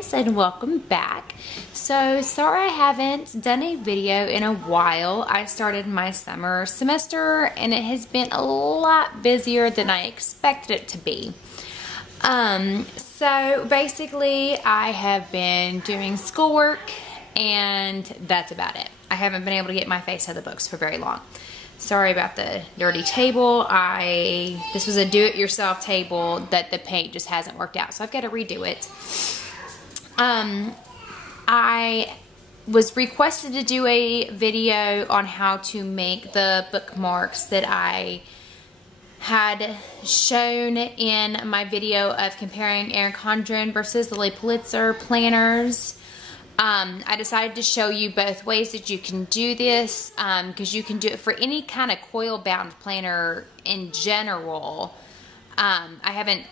guys, and welcome back. So sorry I haven't done a video in a while. I started my summer semester and it has been a lot busier than I expected it to be. So basically I have been doing schoolwork and that's about it. I haven't been able to get my face out of the books for very long. Sorry about the dirty table. This was a do-it-yourself table that the paint just hasn't worked out, so I've got to redo it. I was requested to do a video on how to make the bookmarks that I had shown in my video of comparing Erin Condren versus Lily Pulitzer planners. I decided to show you both ways that you can do this, because you can do it for any kind of coil-bound planner in general. I haven't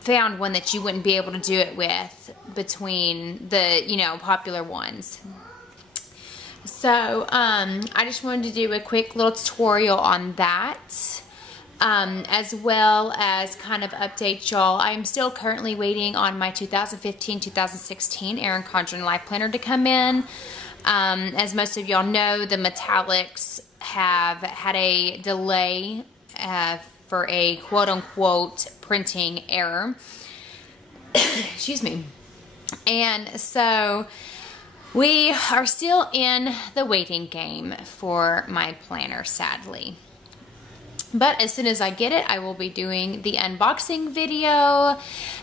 found one that you wouldn't be able to do it with between the, popular ones. So, I just wanted to do a quick little tutorial on that. As well as kind of update y'all. I'm still currently waiting on my 2015-2016 Erin Condren Life Planner to come in. As most of y'all know, the metallics have had a delay for a quote-unquote printing error. Excuse me. And so we are still in the waiting game for my planner, sadly. But as soon as I get it, I will be doing the unboxing video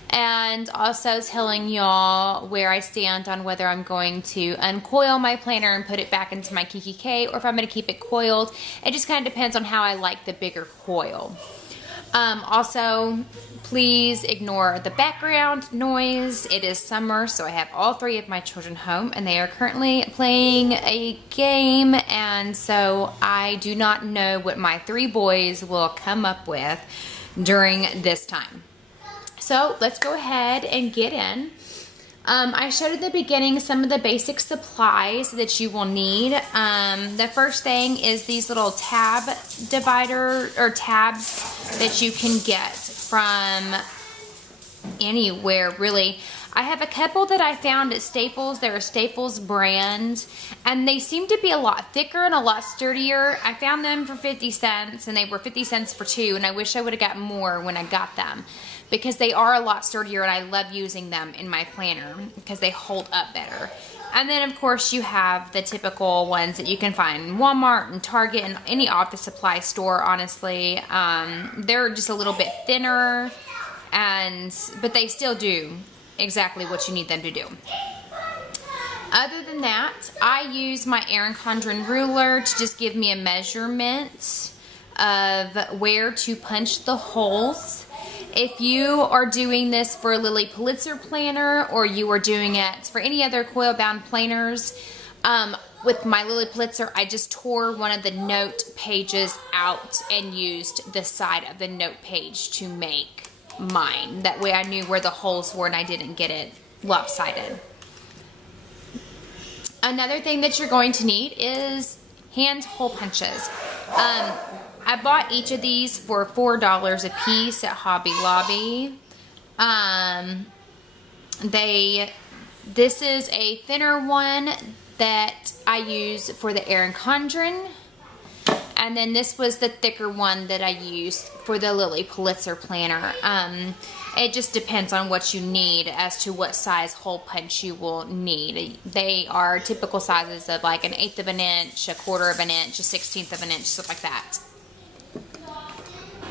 and also telling y'all where I stand on whether I'm going to uncoil my planner and put it back into my KKK or if I'm going to keep it coiled. It just kind of depends on how I like the bigger coil. Also, please ignore the background noise. It is summer, so I have all three of my children home, and they are currently playing a game, and so I do not know what my three boys will come up with during this time. So let's go ahead and get in. I showed at the beginning some of the basic supplies that you will need. The first thing is these little tab divider or tabs that you can get from anywhere, really. I have a couple that I found at Staples. They're a Staples brand, and they seem to be a lot thicker and a lot sturdier. I found them for 50 cents, and they were 50 cents for two, and I wish I would have got more when I got them, because they are a lot sturdier and I love using them in my planner because they hold up better. And then of course you have the typical ones that you can find in Walmart and Target and any office supply store, honestly. They're just a little bit thinner, but they still do exactly what you need them to do. Other than that, I use my Erin Condren ruler to just give me a measurement of where to punch the holes. If you are doing this for a Lily Pulitzer planner, or you are doing it for any other coil-bound planners, with my Lily Pulitzer, I just tore one of the note pages out and used the side of the note page to make mine. That way I knew where the holes were and I didn't get it lopsided. Another thing that you're going to need is hand hole punches. I bought each of these for $4 a piece at Hobby Lobby. This is a thinner one that I use for the Erin Condren, and then this was the thicker one that I used for the Lily Pulitzer planner. It just depends on what you need as to what size hole punch you will need. They are typical sizes of like 1/8 of an inch, 1/4 of an inch, 1/16 of an inch, stuff like that.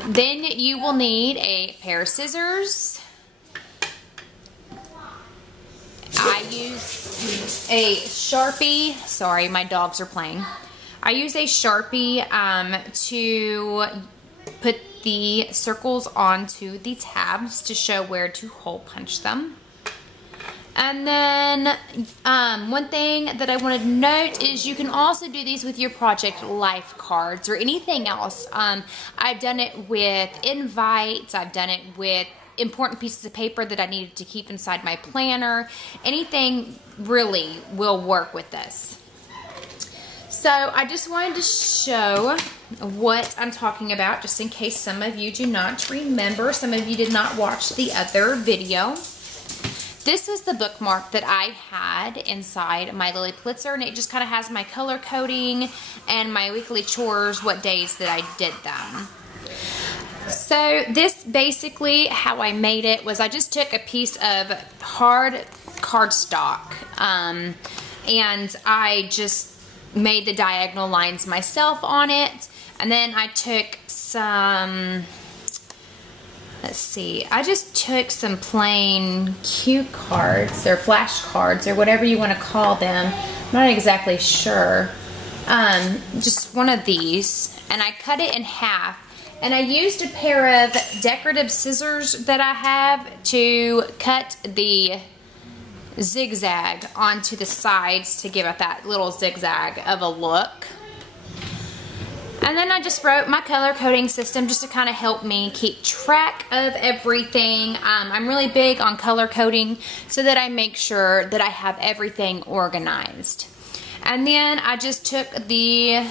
Then you will need a pair of scissors. I use a Sharpie. Sorry, my dogs are playing. I use a Sharpie to put the circles onto the tabs to show where to hole punch them. And then one thing that I wanted to note is you can also do these with your project life cards or anything else. I've done it with invites. I've done it with important pieces of paper that I needed to keep inside my planner. Anything really will work with this. So I just wanted to show what I'm talking about, just in case some of you do not remember. Some of you did not watch the other video. this was the bookmark that I had inside my Lily Pulitzer, and it just kind of has my color coding and my weekly chores, what days that I did them. So this basically, how I made it was I just took a piece of hard cardstock and I just made the diagonal lines myself on it, and then I took some, let's see, I just took some plain cue cards or flash cards or whatever you want to call them. I'm not exactly sure. Just one of these, and I cut it in half. And I used a pair of decorative scissors that I have to cut the zigzag onto the sides to give it that little zigzag of a look. And then I just wrote my color coding system just to kind of help me keep track of everything. I'm really big on color coding so that I make sure that I have everything organized. And then I just took the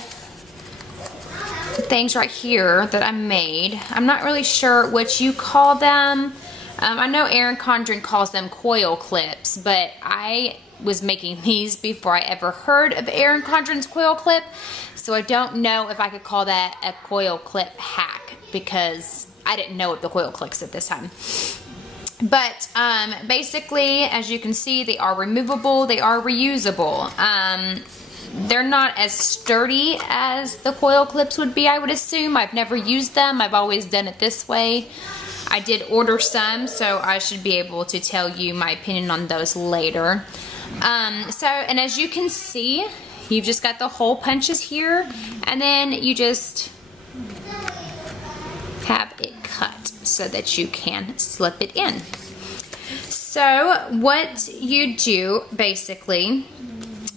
things right here that I made. I'm not really sure what you call them. I know Erin Condren calls them coil clips, but I was making these before I ever heard of Erin Condren's coil clip, so I don't know if I could call that a coil clip hack because I didn't know of the coil clips at this time. But basically, as you can see, they are removable, they are reusable. They're not as sturdy as the coil clips would be, I would assume. I've never used them. I've always done it this way. I did order some, so I should be able to tell you my opinion on those later. And as you can see, you've just got the hole punches here, and then you just have it cut so that you can slip it in. So what you do basically,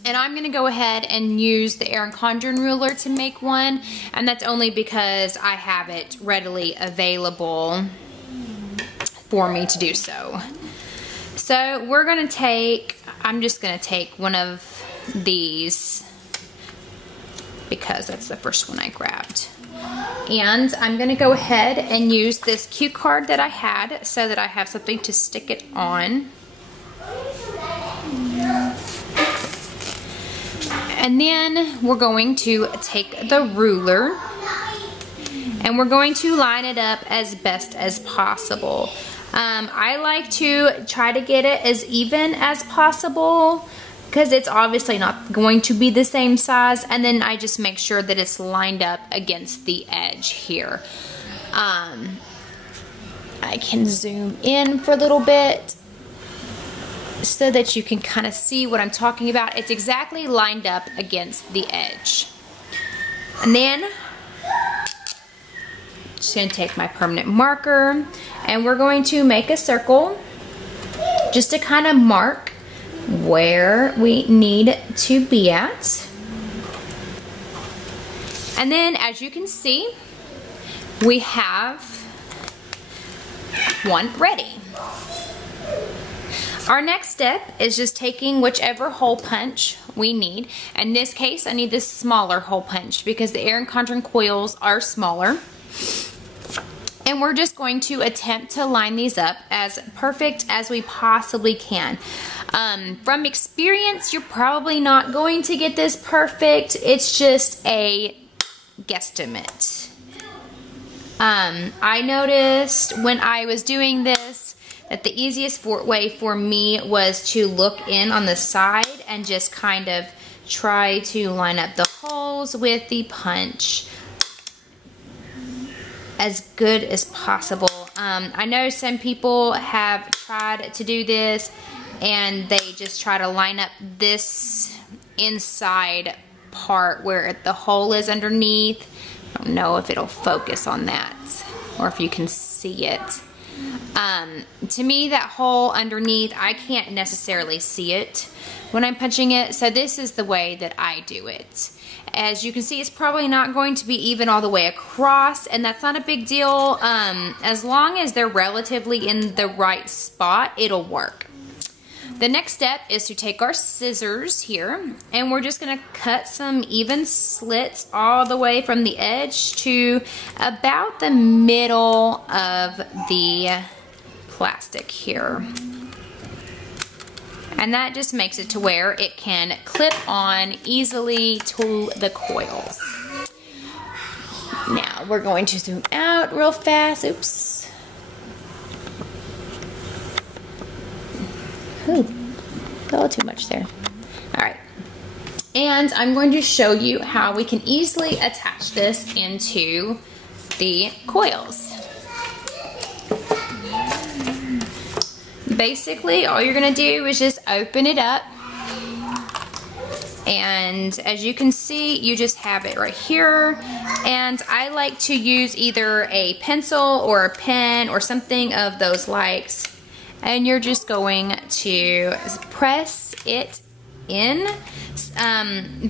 and I'm going to go ahead and use the Erin Condren ruler to make one, and that's only because I have it readily available for me to do so. So we're going to take, I'm just going to take one of these because that's the first one I grabbed. And I'm going to go ahead and use this cue card that I had so that I have something to stick it on. And then we're going to take the ruler and we're going to line it up as best as possible. I like to try to get it as even as possible because it's obviously not going to be the same size, and then I just make sure that it's lined up against the edge here. I can zoom in for a little bit so that you can kind of see what I'm talking about. It's exactly lined up against the edge. And then just going to take my permanent marker and we're going to make a circle just to kind of mark where we need to be at. And then as you can see, we have one ready. Our next step is just taking whichever hole punch we need. In this case, I need this smaller hole punch because the Erin Condren coils are smaller. And we're just going to attempt to line these up as perfect as we possibly can. From experience, you're probably not going to get this perfect. It's just a guesstimate. I noticed when I was doing this that the easiest way for me was to look in on the side and just kind of try to line up the holes with the punch as good as possible. I know some people have tried to do this and they just try to line up this inside part where the hole is underneath. I don't know if it'll focus on that or if you can see it. To me, that hole underneath, I can't necessarily see it when I'm punching it, so this is the way that I do it. As you can see, it's probably not going to be even all the way across, and that's not a big deal. As long as they're relatively in the right spot, it'll work. The next step is to take our scissors here, and we're just going to cut some even slits all the way from the edge to about the middle of the plastic here. And that just makes it to where it can clip on easily to the coils. Now we're going to zoom out real fast. Oops. Ooh, a little too much there. All right. And I'm going to show you how we can easily attach this into the coils. Basically, all you're gonna do is just open it up, and as you can see, you just have it right here. And I like to use either a pencil or a pen or something of those likes, and you're just going to press it in.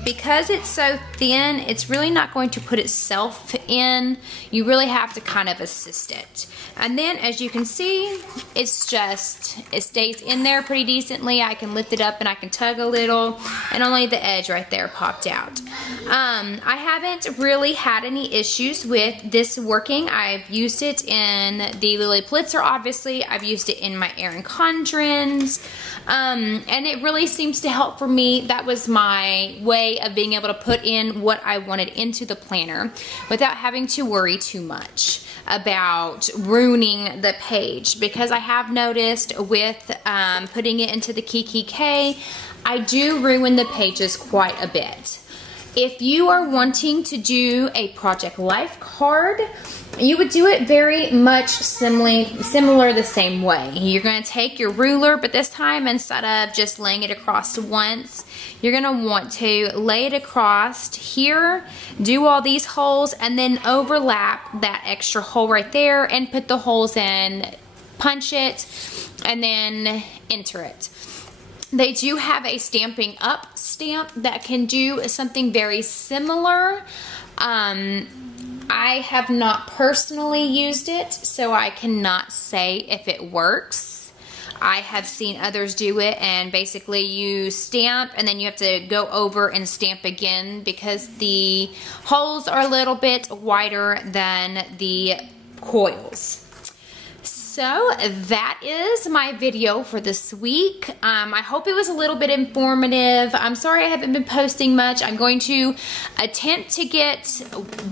Because it's so thin, it's really not going to put itself in. You really have to kind of assist it. And then as you can see, it stays in there pretty decently. I can lift it up and I can tug a little, and only the edge right there popped out. I haven't really had any issues with this working. I've used it in the Lily Pulitzer, obviously. I've used it in my Erin Condrens. And it really seems to help for me. That was my way of being able to put in what I wanted into the planner without having to worry too much about ruining the page, because I have noticed with putting it into the Kiki K, I do ruin the pages quite a bit. If you are wanting to do a Project Life card, you would do it very much similar the same way. You're going to take your ruler, but this time instead of just laying it across once, you're going to want to lay it across here, do all these holes, and then overlap that extra hole right there and put the holes in, punch it, and then enter it. They do have a Stamping Up stamp that can do something very similar. I have not personally used it, so I cannot say if it works. I have seen others do it, and basically you stamp and then you have to go over and stamp again because the holes are a little bit wider than the coils. So that is my video for this week. I hope it was a little bit informative. I'm sorry I haven't been posting much. I'm going to attempt to get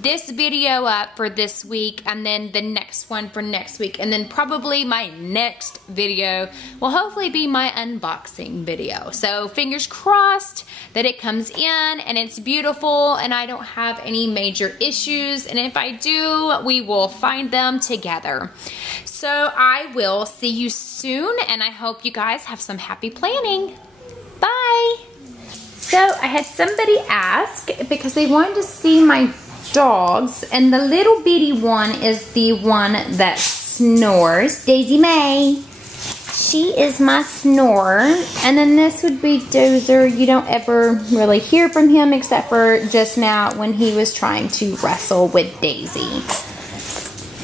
this video up for this week, and then the next one for next week, and then probably my next video will hopefully be my unboxing video. So fingers crossed that it comes in and it's beautiful and I don't have any major issues, and if I do, we will find them together. So I will see you soon, and I hope you guys have some happy planning. Bye. So I had somebody ask because they wanted to see my dogs, and the little bitty one is the one that snores. Daisy May. She is my snorer. And then this would be Dozer. You don't ever really hear from him except for just now when he was trying to wrestle with Daisy.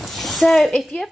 So if you ever